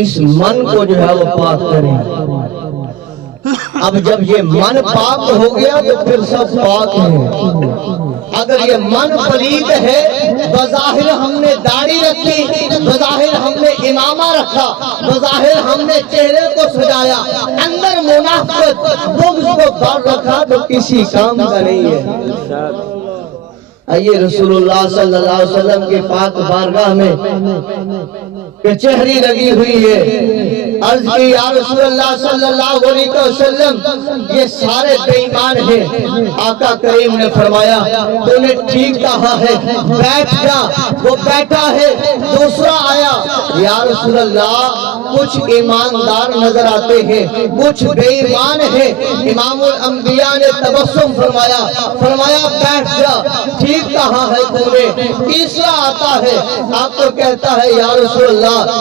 اس من کو جو ہے وہ پاک کریں۔ اب جب یہ من پاک ہو گیا تو پھر سب پاک ہیں۔ اگر یہ من پلید ہے، بظاہر ہم نے داڑھی رکھی، بظاہر ہم نے امامہ رکھا، بظاہر ہم نے چہرے کو سجایا، اندر منافقت بغض کو باندھ رکھا تو کسی کام کا نہیں ہے۔ آئیے رسول اللہ صلی اللہ علیہ وسلم کی پاک بارگاہ میں کچہری لگی ہوئی ہے۔ عرض کی یا رسول اللہ صلی اللہ علیہ وسلم یہ سارے بے ایمان ہیں۔ آقا کریم نے فرمایا تو نے ٹھیک کہا ہے، بیٹھ جا۔ وہ بیٹھا ہے، دوسرا آیا، یا رسول اللہ کچھ ایماندار نظر آتے ہیں، کچھ بے ایمان ہیں۔ امام الانبیاء نے تبسم فرمایا بیٹھ جا، ٹھیک کہا ہے تم نے۔ تیسرا آتا ہے، آپ کو کہتا ہے یا رسول اللہ